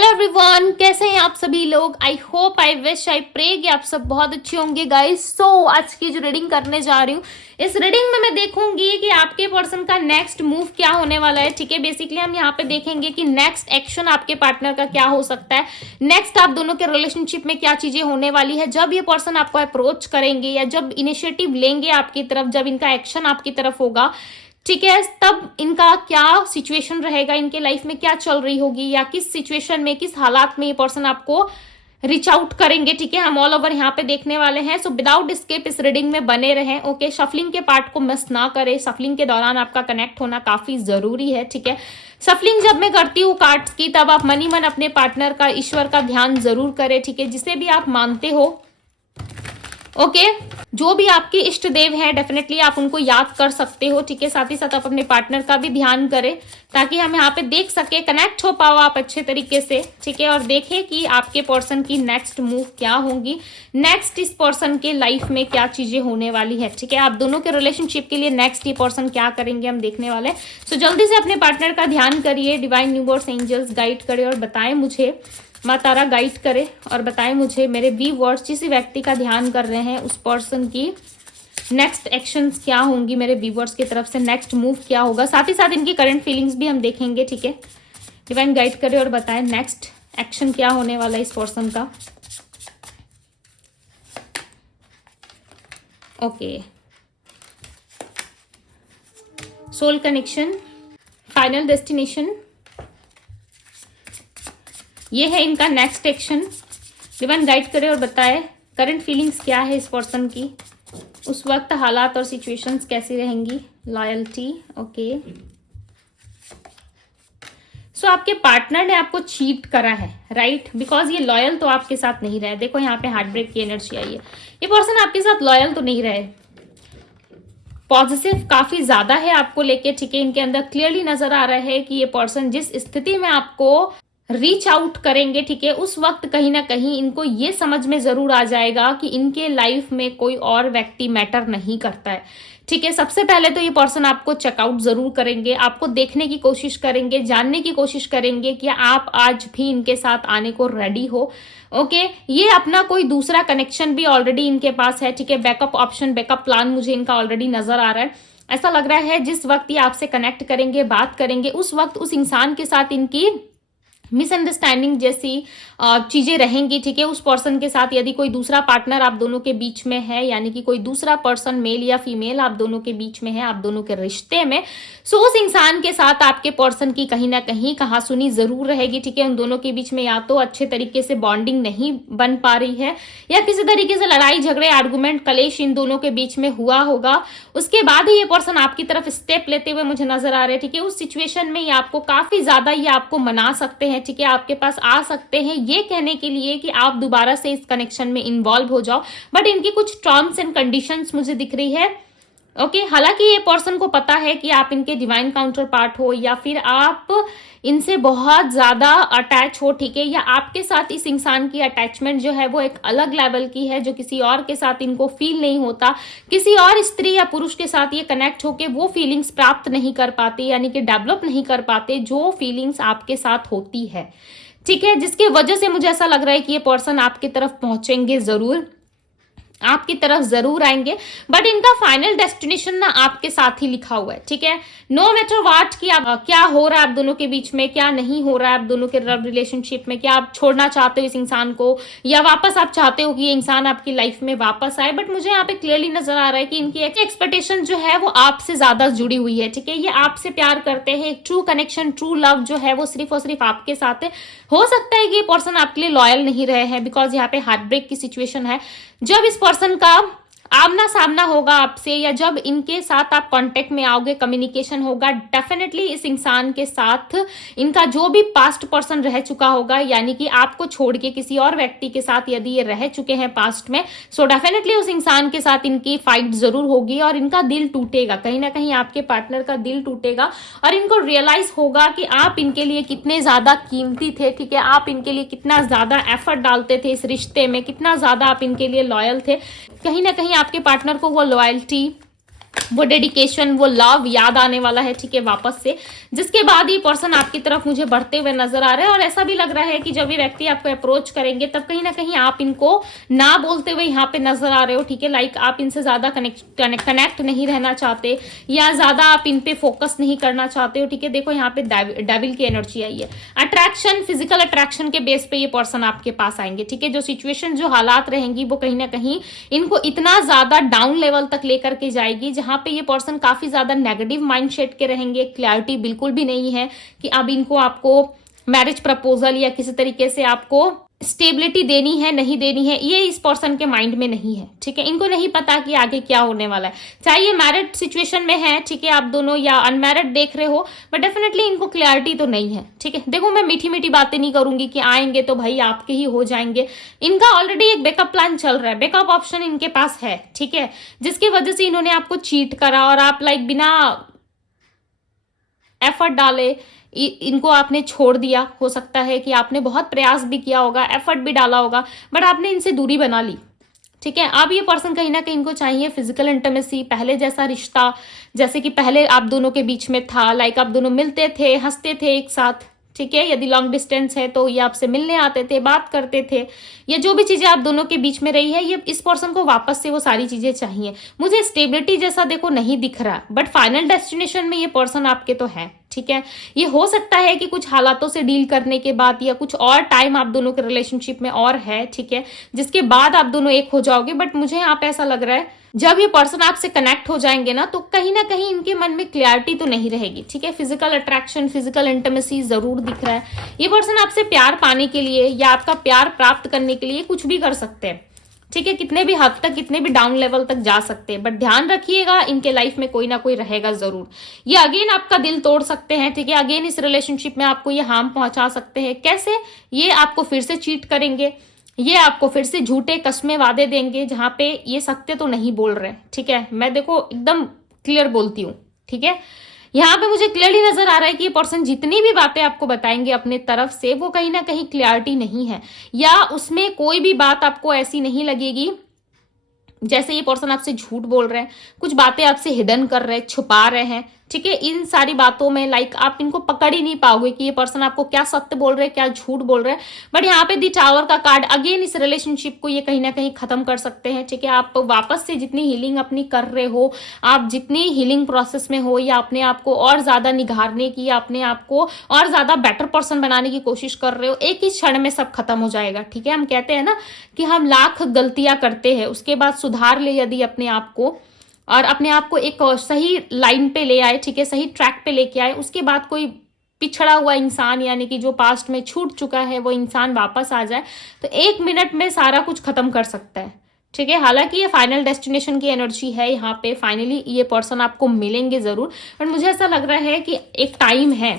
Hello everyone, कैसे हैं आप सभी लोग। I hope, I wish, I pray कि आप सब बहुत अच्छे होंगे गाइस। सो आज की जो रीडिंग करने जा रही हूँ, इस रीडिंग में मैं देखूंगी कि आपके पर्सन का नेक्स्ट मूव क्या होने वाला है। ठीक है, बेसिकली हम यहाँ पे देखेंगे कि नेक्स्ट एक्शन आपके पार्टनर का क्या हो सकता है, नेक्स्ट आप दोनों के रिलेशनशिप में क्या चीजें होने वाली है जब ये पर्सन आपको अप्रोच करेंगे या जब इनिशिएटिव लेंगे आपकी तरफ, जब इनका एक्शन आपकी तरफ होगा। ठीक है, तब इनका क्या सिचुएशन रहेगा, इनके लाइफ में क्या चल रही होगी या किस सिचुएशन में, किस हालात में ये पर्सन आपको रीच आउट करेंगे। ठीक है, हम ऑल ओवर यहाँ पे देखने वाले हैं। सो विदाउट स्किप इस रीडिंग में बने रहें। ओके, शफलिंग के पार्ट को मिस ना करें। शफलिंग के दौरान आपका कनेक्ट होना काफी जरूरी है। ठीक है, शफलिंग जब मैं करती हूँ कार्ड्स की, तब आप मनी मन अपने पार्टनर का, ईश्वर का ध्यान जरूर करें। ठीक है, जिसे भी आप मानते हो, ओके, जो भी आपके इष्ट देव हैं, डेफिनेटली आप उनको याद कर सकते हो। ठीक है, साथ ही साथ आप अपने पार्टनर का भी ध्यान करें ताकि हम यहाँ पे देख सके, कनेक्ट हो पाओ आप अच्छे तरीके से। ठीक है, और देखें कि आपके पर्सन की नेक्स्ट मूव क्या होंगी, नेक्स्ट इस पर्सन के लाइफ में क्या चीजें होने वाली है। ठीक है, आप दोनों के रिलेशनशिप के लिए नेक्स्ट ये पर्सन क्या करेंगे हम देखने वाले हैं। सो जल्दी से अपने पार्टनर का ध्यान करिए, डिवाइन यूनिवर्स एंजल्स गाइड करे और बताएं मुझे, माँ तारा गाइड करे और बताएं मुझे मेरे व्यूअर्स जिस व्यक्ति का ध्यान कर रहे हैं उस पर्सन की नेक्स्ट एक्शंस क्या होंगी, मेरे व्यूअर्स की तरफ से नेक्स्ट मूव क्या होगा। साथ ही साथ इनकी करंट फीलिंग्स भी हम देखेंगे। ठीक है, डिवाइन गाइड करे और बताएं नेक्स्ट एक्शन क्या होने वाला है इस पर्सन का। Okay, soul connection, final destination, ये है इनका नेक्स्ट एक्शन। डिवाइन गाइड करे और बताए करंट फीलिंग्स क्या है इस पर्सन की, उस वक्त हालात और सिचुएशंस कैसी रहेंगी। Loyalty, okay. सो आपके पार्टनर ने आपको चीट करा है, राइट, बिकॉज ये लॉयल तो आपके साथ नहीं रहे। देखो यहाँ पे हार्ट ब्रेक की एनर्जी आई है, ये पर्सन आपके साथ लॉयल तो नहीं रहे, पॉजिटिव काफी ज्यादा है आपको लेके। ठीक है, इनके अंदर क्लियरली नजर आ रहा है कि ये पर्सन जिस स्थिति में आपको रीच आउट करेंगे, ठीक है, उस वक्त कहीं ना कहीं इनको ये समझ में जरूर आ जाएगा कि इनके लाइफ में कोई और व्यक्ति मैटर नहीं करता है। ठीक है, सबसे पहले तो ये पर्सन आपको चेकआउट जरूर करेंगे, आपको देखने की कोशिश करेंगे, जानने की कोशिश करेंगे कि आप आज भी इनके साथ आने को रेडी हो। ओके, ये अपना कोई दूसरा कनेक्शन भी ऑलरेडी इनके पास है। ठीक है, बैकअप ऑप्शन, बैकअप प्लान मुझे इनका ऑलरेडी नजर आ रहा है। ऐसा लग रहा है जिस वक्त ये आपसे कनेक्ट करेंगे, बात करेंगे, उस वक्त उस इंसान के साथ इनकी मिसअंडरस्टैंडिंग जैसी चीजें रहेंगी। ठीक है, उस पर्सन के साथ यदि कोई दूसरा पार्टनर आप दोनों के बीच में है, यानी कि कोई दूसरा पर्सन मेल या फीमेल आप दोनों के बीच में है, आप दोनों के रिश्ते में, सो उस इंसान के साथ आपके पर्सन की कहीं ना कहीं कहासुनी जरूर रहेगी। ठीक है, उन दोनों के बीच में या तो अच्छे तरीके से बॉन्डिंग नहीं बन पा रही है या किसी तरीके से लड़ाई झगड़े, आर्गुमेंट, कलेश इन दोनों के बीच में हुआ होगा। उसके बाद ही ये पर्सन आपकी तरफ स्टेप लेते हुए मुझे नजर आ रहे हैं। ठीक है, उस सिचुएशन में ये आपको काफी ज्यादा ये आपको मना सकते हैं। ठीक है, आपके पास आ सकते हैं ये कहने के लिए कि आप दोबारा से इस कनेक्शन में इन्वॉल्व हो जाओ, बट इनकी कुछ टर्म्स एंड कंडीशंस मुझे दिख रही है। ओके, हालांकि ये पर्सन को पता है कि आप इनके डिवाइन काउंटर पार्ट हो या फिर आप इनसे बहुत ज्यादा अटैच हो। ठीक है, या आपके साथ इस इंसान की अटैचमेंट जो है वो एक अलग लेवल की है, जो किसी और के साथ इनको फील नहीं होता, किसी और स्त्री या पुरुष के साथ ये कनेक्ट होके वो फीलिंग्स प्राप्त नहीं कर पाते, यानी कि डेवलप नहीं कर पाते जो फीलिंग्स आपके साथ होती है। ठीक है, जिसकी वजह से मुझे ऐसा लग रहा है कि ये पर्सन आपकी तरफ पहुंचेंगे जरूर, आपकी तरफ जरूर आएंगे, बट इनका फाइनल डेस्टिनेशन ना आपके साथ ही लिखा हुआ है। ठीक है, नो मैटर व्हाट कि आप क्या हो रहा है आप दोनों के बीच में, क्या नहीं हो रहा है आप दोनों के रिलेशनशिप में, क्या आप छोड़ना चाहते हो इस इंसान को या वापस आप चाहते हो कि ये इंसान आपकी लाइफ में वापस आए, बट मुझे यहाँ पे क्लियरली नजर आ रहा है कि इनकी एक्सपेक्टेशन जो है वो आपसे ज्यादा जुड़ी हुई है। ठीक है, ये आपसे प्यार करते हैं, एक ट्रू कनेक्शन, ट्रू लव जो है वो सिर्फ और सिर्फ आपके साथ है। हो सकता है कि ये पर्सन आपके लिए लॉयल नहीं रहे हैं, बिकॉज यहाँ पे हार्ट ब्रेक की सिचुएशन है। जब इस पर्सन का आमना सामना होगा आपसे या जब इनके साथ आप कांटेक्ट में आओगे, कम्युनिकेशन होगा, डेफिनेटली इस इंसान के साथ इनका जो भी पास्ट पर्सन रह चुका होगा, यानी कि आपको छोड़ के किसी और व्यक्ति के साथ यदि ये रह चुके हैं पास्ट में, सो डेफिनेटली उस इंसान के साथ इनकी फाइट जरूर होगी और इनका दिल टूटेगा, कहीं ना कहीं आपके पार्टनर का दिल टूटेगा और इनको रियलाइज होगा कि आप इनके लिए कितने ज्यादा कीमती थे। ठीक है, आप इनके लिए कितना ज्यादा एफर्ट डालते थे इस रिश्ते में, कितना ज्यादा आप इनके लिए लॉयल थे। कहीं ना कहीं आपके पार्टनर को वो लॉयल्टी वो डेडिकेशन, वो लव याद आने वाला है, ठीक है, वापस से, जिसके बाद ये पर्सन आपकी तरफ मुझे बढ़ते हुए नजर आ रहे हैं। और ऐसा भी लग रहा है कि जब ये व्यक्ति आपको अप्रोच करेंगे तब कहीं ना कहीं आप इनको ना बोलते हुए यहाँ पे नजर आ रहे हो, ठीक है, लाइक आप इनसे ज्यादा कनेक्ट नहीं रहना चाहते या ज्यादा आप इन पे फोकस नहीं करना चाहते हो, ठीक है। देखो यहाँ पे डेविल की एनर्जी आई है। अट्रैक्शन, फिजिकल अट्रैक्शन के बेस पे ये पर्सन आपके पास आएंगे, ठीक है। जो सिचुएशन, जो हालात रहेंगी वो कहीं ना कहीं इनको इतना ज्यादा डाउन लेवल तक लेकर के जाएगी जहां पे ये पर्सन काफी ज्यादा नेगेटिव माइंडसेट के रहेंगे। क्लैरिटी बिल्कुल भी नहीं है कि अब इनको आपको मैरिज प्रपोजल या किसी तरीके से आपको स्टेबिलिटी देनी है नहीं देनी है, ये इस पर्सन के माइंड में नहीं है, ठीक है। इनको नहीं पता कि आगे क्या होने वाला है। चाहे ये मैरिड सिचुएशन में है, ठीक है, आप दोनों, या अनमैरिड देख रहे हो, बट डेफिनेटली इनको क्लैरिटी तो नहीं है, ठीक है। देखो मैं मीठी मीठी बातें नहीं करूंगी कि आएंगे तो भाई आपके ही हो जाएंगे। इनका ऑलरेडी एक बैकअप प्लान चल रहा है, बैकअप ऑप्शन इनके पास है, ठीक है, जिसकी वजह से इन्होंने आपको चीट करा और आप लाइक बिना एफर्ट डाले इनको आपने छोड़ दिया। हो सकता है कि आपने बहुत प्रयास भी किया होगा, एफर्ट भी डाला होगा, बट आपने इनसे दूरी बना ली, ठीक है। अब ये पर्सन कहीं ना कहीं इनको चाहिए फिजिकल इंटीमेसी, पहले जैसा रिश्ता, जैसे कि पहले आप दोनों के बीच में था, लाइक आप दोनों मिलते थे, हंसते थे एक साथ, ठीक है। यदि लॉन्ग डिस्टेंस है तो ये आपसे मिलने आते थे, बात करते थे, या जो भी चीजें आप दोनों के बीच में रही है, ये इस पर्सन को वापस से वो सारी चीजें चाहिए। मुझे स्टेबिलिटी जैसा देखो नहीं दिख रहा, बट फाइनल डेस्टिनेशन में ये पर्सन आपके तो है, ठीक है। ये हो सकता है कि कुछ हालातों से डील करने के बाद या कुछ और टाइम आप दोनों के रिलेशनशिप में और है, ठीक है, जिसके बाद आप दोनों एक हो जाओगे। बट मुझे यहाँ पे ऐसा लग रहा है जब ये पर्सन आपसे कनेक्ट हो जाएंगे ना, तो कहीं ना कहीं इनके मन में क्लैरिटी तो नहीं रहेगी, ठीक है। फिजिकल अट्रैक्शन, फिजिकल इंटीमेसी जरूर दिख रहा है। ये पर्सन आपसे प्यार पाने के लिए या आपका प्यार प्राप्त करने के लिए कुछ भी कर सकते हैं, ठीक है, कितने भी हद तक, कितने भी डाउन लेवल तक जा सकते हैं। बट ध्यान रखिएगा इनके लाइफ में कोई ना कोई रहेगा जरूर। ये अगेन आपका दिल तोड़ सकते हैं, ठीक है, अगेन इस रिलेशनशिप में आपको ये हार्म पहुंचा सकते हैं। कैसे? ये आपको फिर से चीट करेंगे, ये आपको फिर से झूठे कस्में वादे देंगे जहां पे ये सत्य तो नहीं बोल रहे, ठीक है। मैं देखो एकदम क्लियर बोलती हूँ, ठीक है। यहाँ पे मुझे क्लियरली नजर आ रहा है कि ये पर्सन जितनी भी बातें आपको बताएंगे अपने तरफ से, वो कहीं ना कहीं क्लैरिटी नहीं है, या उसमें कोई भी बात आपको ऐसी नहीं लगेगी जैसे ये पर्सन आपसे झूठ बोल रहे हैं, कुछ बातें आपसे हिडन कर रहे हैं, छुपा रहे हैं, ठीक है। इन सारी बातों में लाइक आप इनको पकड़ ही नहीं पाओगे कि ये पर्सन आपको क्या सत्य बोल रहे हैं, क्या झूठ बोल रहे हैं। बट यहाँ पे दी टावर का कार्ड अगेन इस रिलेशनशिप को ये कहीं ना कहीं खत्म कर सकते हैं, ठीक है। आप वापस से जितनी हीलिंग अपनी कर रहे हो, आप जितनी हीलिंग प्रोसेस में हो, या अपने आप को और ज्यादा निखारने की, अपने आप को और ज्यादा बेटर पर्सन बनाने की कोशिश कर रहे हो, एक ही क्षण में सब खत्म हो जाएगा, ठीक है। हम कहते हैं ना कि हम लाख गलतियां करते हैं, उसके बाद सुधार ले यदि अपने आप को, और अपने आप को एक सही लाइन पे ले आए, ठीक है, सही ट्रैक पे लेके आए, उसके बाद कोई पिछड़ा हुआ इंसान, यानी कि जो पास्ट में छूट चुका है, वो इंसान वापस आ जाए तो 1 मिनट में सारा कुछ खत्म कर सकता है, ठीक है। हालांकि ये फाइनल डेस्टिनेशन की एनर्जी है, यहाँ पे फाइनली ये पर्सन आपको मिलेंगे जरूर, बट मुझे ऐसा लग रहा है कि एक टाइम है।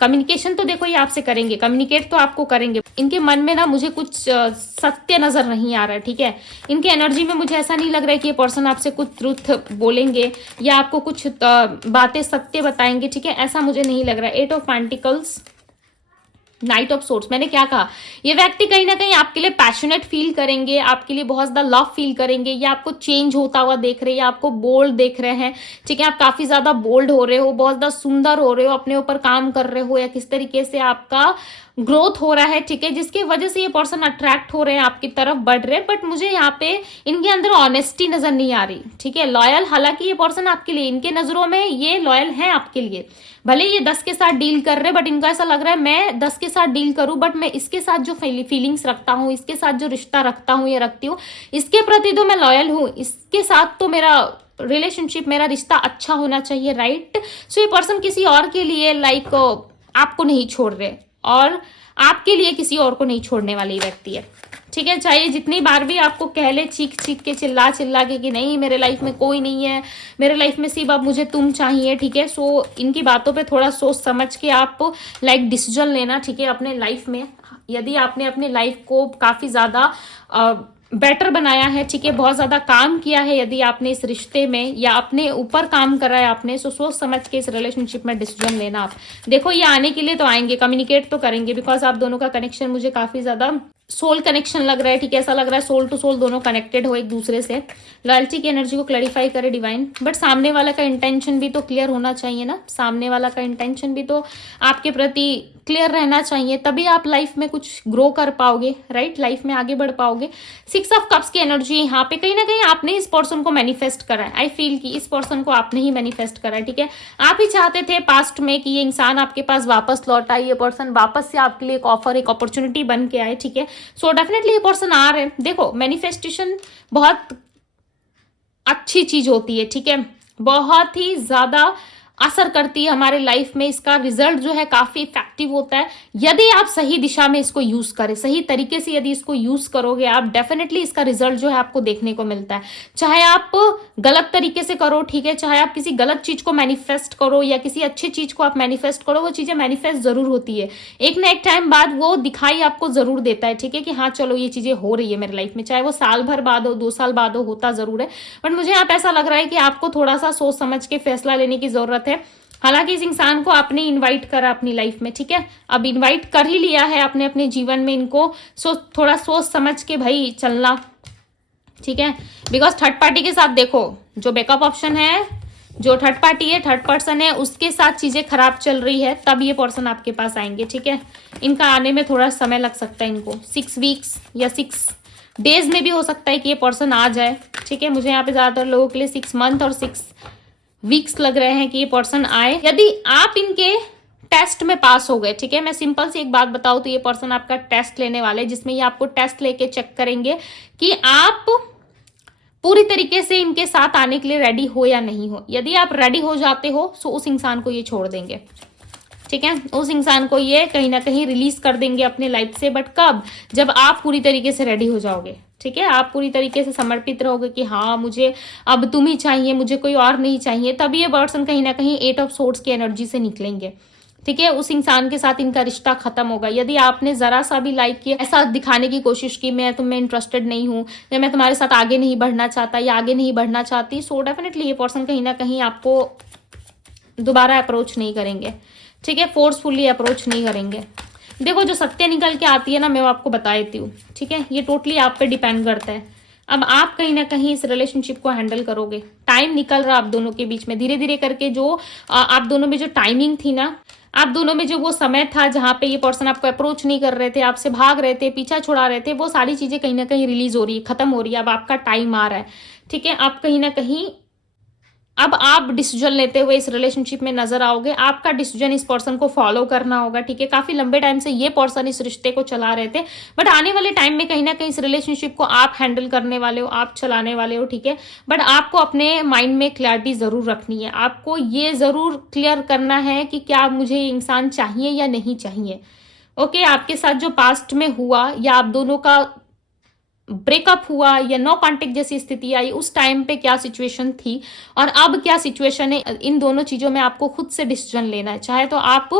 कम्युनिकेशन तो देखो ये आपसे करेंगे, कम्युनिकेट तो आपको करेंगे। इनके मन में ना मुझे कुछ सत्य नजर नहीं आ रहा है, ठीक है। इनके एनर्जी में मुझे ऐसा नहीं लग रहा है कि ये पर्सन आपसे कुछ ट्रुथ बोलेंगे या आपको कुछ बातें सत्य बताएंगे, ठीक है, ऐसा मुझे नहीं लग रहा है। 8 of pentacles, night of swords, मैंने क्या कहा, ये व्यक्ति कहीं ना कहीं आपके लिए पैशनेट फील करेंगे, आपके लिए बहुत ज्यादा लव फील करेंगे, या आपको चेंज होता हुआ देख रहे हैं, या आपको बोल्ड देख रहे हैं, ठीक है। आप काफी ज्यादा बोल्ड हो रहे हो, बहुत ज्यादा सुंदर हो रहे हो, अपने ऊपर काम कर रहे हो, या किस तरीके से आपका ग्रोथ हो रहा है, ठीक है, जिसकी वजह से ये पर्सन अट्रैक्ट हो रहे हैं, आपकी तरफ बढ़ रहे हैं। बट मुझे यहाँ पे इनके अंदर ऑनेस्टी नजर नहीं आ रही, ठीक है। लॉयल, हालांकि ये पर्सन आपके लिए, इनके नजरों में ये लॉयल है आपके लिए, भले ये 10 के साथ डील कर रहे हैं, बट इनको ऐसा लग रहा है मैं 10 के साथ डील करूं, बट मैं इसके साथ जो फीलिंग्स रखता हूं, इसके साथ जो रिश्ता रखता हूं या रखती हूँ, इसके प्रति तो मैं लॉयल हूं, इसके साथ तो मेरा रिलेशनशिप, मेरा रिश्ता अच्छा होना चाहिए, राइट। सो ये पर्सन किसी और के लिए लाइक आपको नहीं छोड़ रहे, और आपके लिए किसी और को नहीं छोड़ने वाली व्यक्ति है, ठीक है। चाहे जितनी बार भी आपको कह ले चीख चीख के, चिल्ला चिल्ला के कि नहीं मेरे लाइफ में कोई नहीं है, मेरे लाइफ में सिर्फ अब मुझे तुम चाहिए, ठीक है। सो इनकी बातों पे थोड़ा सोच समझ के आप लाइक डिसीजन लेना, ठीक है, अपने लाइफ में। यदि आपने अपने लाइफ को काफी ज्यादा बेटर बनाया है, ठीक है, बहुत ज्यादा काम किया है यदि आपने इस रिश्ते में, या अपने ऊपर काम करा है आपने, सो सोच समझ के इस रिलेशनशिप में डिसीजन लेना। आप देखो ये आने के लिए तो आएंगे, कम्युनिकेट तो करेंगे, बिकॉज आप दोनों का कनेक्शन मुझे काफी ज्यादा सोल कनेक्शन लग रहा है, ठीक है, ऐसा लग रहा है सोल टू सोल दोनों कनेक्टेड हो एक दूसरे से। लॉयल्टी की एनर्जी को क्लैरिफाई करे डिवाइन, बट सामने वाला का इंटेंशन भी तो क्लियर होना चाहिए ना, सामने वाला का इंटेंशन भी तो आपके प्रति क्लियर रहना चाहिए, तभी आप लाइफ में कुछ ग्रो कर पाओगे, राइट, लाइफ में आगे बढ़ पाओगे। 6 ऑफ कप्स की एनर्जी यहाँ पे कहीं ना कहीं आपने इस पर्सन को मैनिफेस्ट करा है। आई फील कि इस पर्सन को आपने ही मैनिफेस्ट करा है, ठीक है। आप ही चाहते थे पास्ट में कि ये इंसान आपके पास वापस लौट आए, ये पर्सन वापस से आपके लिए एक ऑफर, एक अपॉर्चुनिटी बन के आए, ठीक है। सो डेफिनेटली ये पर्सन आ रहे हैं। देखो, मैनिफेस्टेशन बहुत अच्छी चीज होती है, ठीक है, बहुत ही ज्यादा असर करती है हमारे लाइफ में। इसका रिजल्ट जो है काफी इफेक्टिव होता है यदि आप सही दिशा में इसको यूज करें, सही तरीके से यदि इसको यूज करोगे आप, डेफिनेटली इसका रिजल्ट जो है आपको देखने को मिलता है। चाहे आप गलत तरीके से करो, ठीक है, चाहे आप किसी गलत चीज को मैनिफेस्ट करो या किसी अच्छी चीज को आप मैनिफेस्ट करो, वो चीजें मैनिफेस्ट जरूर होती है। एक ना एक टाइम बाद वो दिखाई आपको जरूर देता है, ठीक है, कि हाँ चलो ये चीजें हो रही है मेरे लाइफ में, चाहे वो साल भर बाद हो, 2 साल बाद हो, होता जरूर है। बट मुझे यहाँ पे ऐसा लग रहा है कि आपको थोड़ा सा सोच समझ के फैसला लेने की जरूरत है। हालांकि इस इंसान को आपने इनवाइट करा अपनी लाइफ में, ठीक है, अब इनवाइट कर ही लिया है आपने अपने जीवन में इनको, थोड़ा सोच समझ के भाई चलना, ठीक है। बिकॉज थर्ड पार्टी के साथ देखो, जो बैकअप ऑप्शन है, जो थर्ड पार्टी है, थर्ड पर्सन है, उसके साथ चीजें खराब चल रही है, तब ये पर्सन आपके पास आएंगे, ठीक है। इनका आने में थोड़ा समय लग सकता है, इनको 6 वीक्स या 6 डेज में भी हो सकता है कि ये पर्सन आ जाए, ठीक है। मुझे यहाँ पे ज्यादातर लोगों के लिए 6 मंथ और 6 वीक्स लग रहे हैं कि ये पर्सन आए। यदि आप इनके टेस्ट में पास हो गए, ठीक है, मैं सिंपल सी एक बात बताऊं तो ये पर्सन आपका टेस्ट लेने वाले, जिसमें ये आपको टेस्ट लेके चेक करेंगे कि आप पूरी तरीके से इनके साथ आने के लिए रेडी हो या नहीं हो। यदि आप रेडी हो जाते हो तो उस इंसान को ये छोड़ देंगे, ठीक है, उस इंसान को ये कहीं ना कहीं रिलीज कर देंगे अपने लाइफ से। बट कब? जब आप पूरी तरीके से रेडी हो जाओगे, ठीक है, आप पूरी तरीके से समर्पित रहोगे कि हाँ मुझे अब तुम ही चाहिए, मुझे कोई और नहीं चाहिए, तभी ये पर्सन कहीं ना कहीं 8 ऑफ सोर्ड्स की एनर्जी से निकलेंगे, ठीक है। उस इंसान के साथ इनका रिश्ता खत्म होगा। यदि आपने जरा सा भी लाइक किया, ऐसा दिखाने की कोशिश की मैं तुम्हें इंटरेस्टेड नहीं हूँ या मैं तुम्हारे साथ आगे नहीं बढ़ना चाहता या आगे नहीं बढ़ना चाहती, सो डेफिनेटली ये पर्सन कहीं ना कहीं आपको दोबारा अप्रोच नहीं करेंगे, ठीक है, फोर्सफुली अप्रोच नहीं करेंगे। देखो, जो सत्य निकल के आती है ना, मैं वो आपको बता देती हूँ, ठीक है, ये टोटली आप पे डिपेंड करता है। अब आप कहीं ना कहीं इस रिलेशनशिप को हैंडल करोगे। टाइम निकल रहा आप दोनों के बीच में, धीरे धीरे करके जो आप दोनों में जो टाइमिंग थी ना, आप दोनों में जो वो समय था जहां पे ये पर्सन आपको अप्रोच नहीं कर रहे थे, आपसे भाग रहे थे, पीछा छुड़ा रहे थे, वो सारी चीजें कहीं ना कहीं रिलीज हो रही है, खत्म हो रही है। अब आपका टाइम आ रहा है, ठीक है, आप कहीं ना कहीं अब आप डिसीजन लेते हुए इस रिलेशनशिप में नजर आओगे। आपका डिसीजन इस पर्सन को फॉलो करना होगा, ठीक है। काफी लंबे टाइम से ये पर्सन इस रिश्ते को चला रहे थे, बट आने वाले टाइम में कहीं ना कहीं इस रिलेशनशिप को आप हैंडल करने वाले हो, आप चलाने वाले हो, ठीक है। बट आपको अपने माइंड में क्लैरिटी जरूर रखनी है, आपको ये जरूर क्लियर करना है कि क्या मुझे इंसान चाहिए या नहीं चाहिए। ओके, आपके साथ जो पास्ट में हुआ या आप दोनों का ब्रेकअप हुआ या नो कॉन्टेक्ट जैसी स्थिति आई, उस टाइम पे क्या सिचुएशन थी और अब क्या सिचुएशन है, इन दोनों चीजों में आपको खुद से डिसीजन लेना है। चाहे तो आप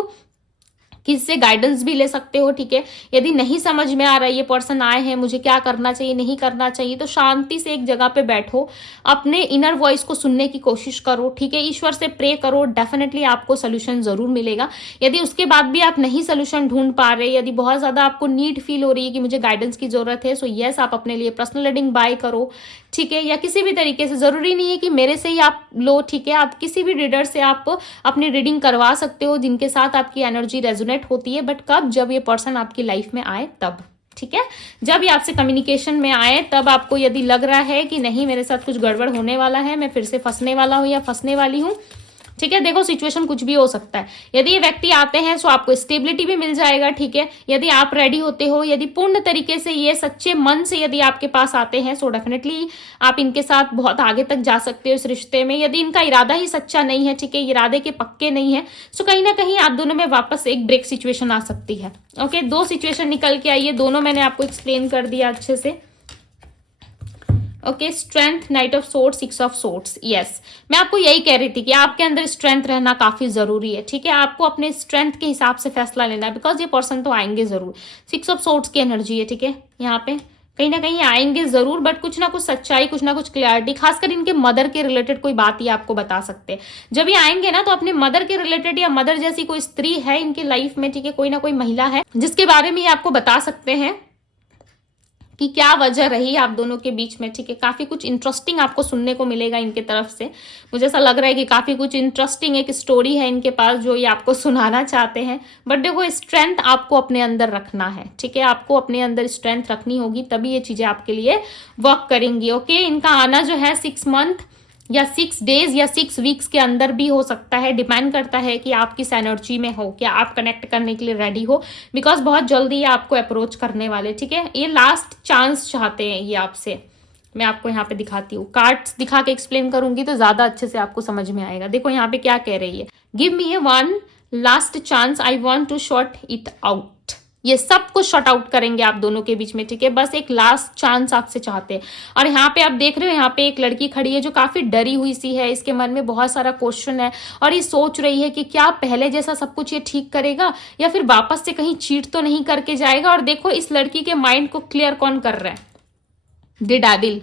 किसी से गाइडेंस भी ले सकते हो, ठीक है। यदि नहीं समझ में आ रहा है, ये पर्सन आए हैं, मुझे क्या करना चाहिए नहीं करना चाहिए, तो शांति से एक जगह पे बैठो, अपने इनर वॉइस को सुनने की कोशिश करो, ठीक है, ईश्वर से प्रे करो, डेफिनेटली आपको सोल्यूशन जरूर मिलेगा। यदि उसके बाद भी आप नहीं सोल्यूशन ढूंढ पा रहे, यदि बहुत ज्यादा आपको नीड फील हो रही है कि मुझे गाइडेंस की जरूरत है, सो यस, आप अपने लिए पर्सनल रीडिंग बाय करो, ठीक है, या किसी भी तरीके से, जरूरी नहीं है कि मेरे से ही आप लो, ठीक है, आप किसी भी रीडर से आप अपनी रीडिंग करवा सकते हो जिनके साथ आपकी एनर्जी रेजोनेट होती है। बट कब? जब ये पर्सन आपकी लाइफ में आए तब, ठीक है, जब ये आपसे कम्युनिकेशन में आए तब। आपको यदि लग रहा है कि नहीं मेरे साथ कुछ गड़बड़ होने वाला है, मैं फिर से फंसने वाला हूं या फंसने वाली हूं, ठीक है, देखो सिचुएशन कुछ भी हो सकता है। यदि ये व्यक्ति आते हैं तो आपको स्टेबिलिटी भी मिल जाएगा, ठीक है। यदि आप रेडी होते हो, यदि पूर्ण तरीके से ये सच्चे मन से यदि आपके पास आते हैं, सो डेफिनेटली आप इनके साथ बहुत आगे तक जा सकते हो इस रिश्ते में। यदि इनका इरादा ही सच्चा नहीं है, ठीक है, इरादे के पक्के नहीं है, सो कहीं ना कहीं आप दोनों में वापस एक ब्रेक सिचुएशन आ सकती है। ओके, 2 सिचुएशन निकल के आई है, दोनों मैंने आपको एक्सप्लेन कर दिया अच्छे से। Okay, strength, night of swords, 6 of swords, yes, मैं आपको यही कह रही थी कि आपके अंदर स्ट्रेंथ रहना काफी जरूरी है, ठीक है। आपको अपने स्ट्रेंथ के हिसाब से फैसला लेना है, बिकॉज ये पर्सन तो आएंगे जरूर। 6 ऑफ सोर्ड्स की एनर्जी है, ठीक है, यहाँ पे कहीं ना कहीं आएंगे जरूर, बट कुछ ना कुछ सच्चाई, कुछ ना कुछ क्लैरिटी, खासकर इनके मदर के रिलेटेड कोई बात ये आपको बता सकते हैं। जब ये आएंगे ना, तो अपने मदर के रिलेटेड या मदर जैसी कोई स्त्री है इनकी लाइफ में, ठीक है, कोई ना कोई महिला है जिसके बारे में ये आपको बता सकते हैं, कि क्या वजह रही आप दोनों के बीच में, ठीक है। काफी कुछ इंटरेस्टिंग आपको सुनने को मिलेगा इनके तरफ से। मुझे ऐसा लग रहा है कि काफी कुछ इंटरेस्टिंग एक स्टोरी है इनके पास जो ये आपको सुनाना चाहते हैं। बट देखो, स्ट्रेंथ आपको अपने अंदर रखना है, ठीक है। आपको अपने अंदर स्ट्रेंथ रखनी होगी, तभी ये चीजें आपके लिए वर्क करेंगी। ओके, इनका आना जो है 6 मंथ या 6 डेज या 6 वीक्स के अंदर भी हो सकता है। डिपेंड करता है कि आप किस एनर्जी में हो, क्या आप कनेक्ट करने के लिए रेडी हो, बिकॉज बहुत जल्दी ये आपको अप्रोच करने वाले, ठीक है। ये लास्ट चांस चाहते हैं ये आपसे। मैं आपको यहाँ पे दिखाती हूँ, कार्ड्स दिखा के एक्सप्लेन करूंगी तो ज्यादा अच्छे से आपको समझ में आएगा। देखो यहाँ पे क्या कह रही है, give me a one last chance, I want to sort it out. ये सब कुछ शॉर्ट आउट करेंगे आप दोनों के बीच में, ठीक है। बस एक लास्ट चांस आपसे चाहते हैं। और यहाँ पे आप देख रहे हो, यहाँ पे एक लड़की खड़ी है जो काफी डरी हुई सी है, इसके मन में बहुत सारा क्वेश्चन है और ये सोच रही है कि क्या पहले जैसा सब कुछ ये ठीक करेगा या फिर वापस से कहीं चीट तो नहीं करके जाएगा। और देखो, इस लड़की के माइंड को क्लियर कौन कर रहा है, द डेविल,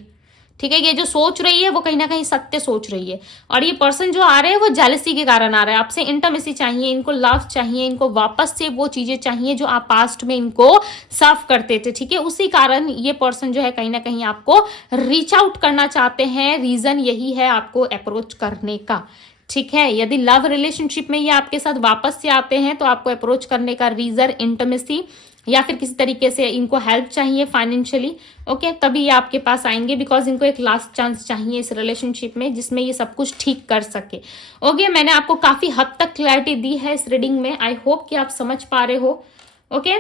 ठीक है। ये जो सोच रही है वो कहीं ना कहीं सत्य सोच रही है। और ये पर्सन जो आ रहे हैं वो जेलसी के कारण आ रहा है, आपसे इंटरमेसी चाहिए, इनको लव चाहिए, इनको वापस से वो चीजें चाहिए जो आप पास्ट में इनको सर्व करते थे, ठीक है। उसी कारण ये पर्सन जो है कहीं ना कहीं आपको रीच आउट करना चाहते हैं। रीजन यही है आपको अप्रोच करने का, ठीक है। यदि लव रिलेशनशिप में ये आपके साथ वापस से आते हैं तो आपको अप्रोच करने का रीजन इंटरमेसी या फिर किसी तरीके से इनको हेल्प चाहिए फाइनेंशियली, ओके, तभी ये आपके पास आएंगे। बिकॉज इनको एक लास्ट चांस चाहिए इस रिलेशनशिप में जिसमें ये सब कुछ ठीक कर सके। ओके, मैंने आपको काफी हद तक क्लैरिटी दी है इस रीडिंग में। आई होप कि आप समझ पा रहे हो। ओके,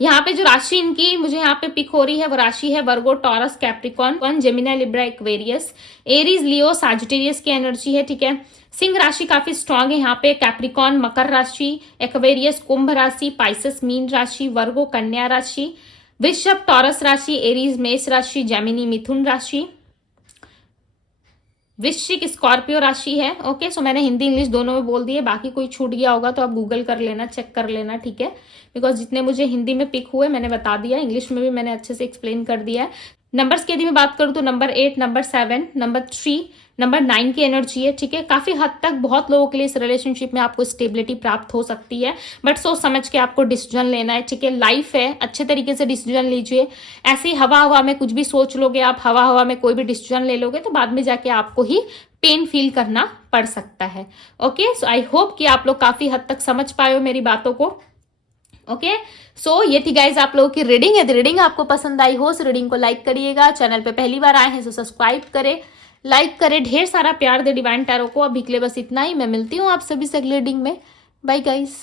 यहाँ पे जो राशि इनकी मुझे यहाँ पे पिक हो रही है वो राशि है Virgo, Taurus, Capricorn, Gemini, Libra, Aquarius, Aries, Leo, Sagittarius की एनर्जी है, ठीक है। सिंह राशि काफी स्ट्रांग है यहाँ पे, कैप्रिकॉर्न मकर राशि, एक्वेरियस कुंभ राशि, पाइसेस मीन राशि, वर्गो कन्या राशि, वृषभ टॉरस राशि, एरीज मेष राशि, जेमिनी मिथुन राशि, वृश्चिक स्कॉर्पियो राशि है। ओके, सो मैंने हिंदी इंग्लिश दोनों में बोल दिए, बाकी कोई छूट गया होगा तो आप गूगल कर लेना, चेक कर लेना, ठीक है। बिकॉज जितने मुझे हिंदी में पिक हुए मैंने बता दिया, इंग्लिश में भी मैंने अच्छे से एक्सप्लेन कर दिया है। नंबर्स की यदि मैं बात करूं तो नंबर 8, नंबर 7, नंबर 3, नंबर 9 की एनर्जी है, ठीक है। काफी हद तक बहुत लोगों के लिए इस रिलेशनशिप में आपको स्टेबिलिटी प्राप्त हो सकती है, बट सोच समझ के आपको डिसीजन लेना है, ठीक है। लाइफ है, अच्छे तरीके से डिसीजन लीजिए। ऐसे ही हवा हवा में कुछ भी सोच लोगे आप, हवा हवा में कोई भी डिसीजन ले लोगे तो बाद में जाके आपको ही पेन फील करना पड़ सकता है। ओके, सो आई होप कि आप लोग काफी हद तक समझ पाए हो मेरी बातों को। ओके, सो ये थी गाइज आप लोगों की रीडिंग। यदि रीडिंग आपको पसंद आई हो, इस रीडिंग को लाइक करिएगा। चैनल पे पहली बार आए हैं तो सब्सक्राइब करें, लाइक करें, ढेर सारा प्यार दे डिवाइन टैरो को। अभी के लिए बस इतना ही। मैं मिलती हूँ आप सभी से अगले रीडिंग में। Bye guys.